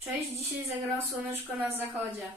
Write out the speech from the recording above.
Cześć, dzisiaj zagram słoneczko na zachodzie.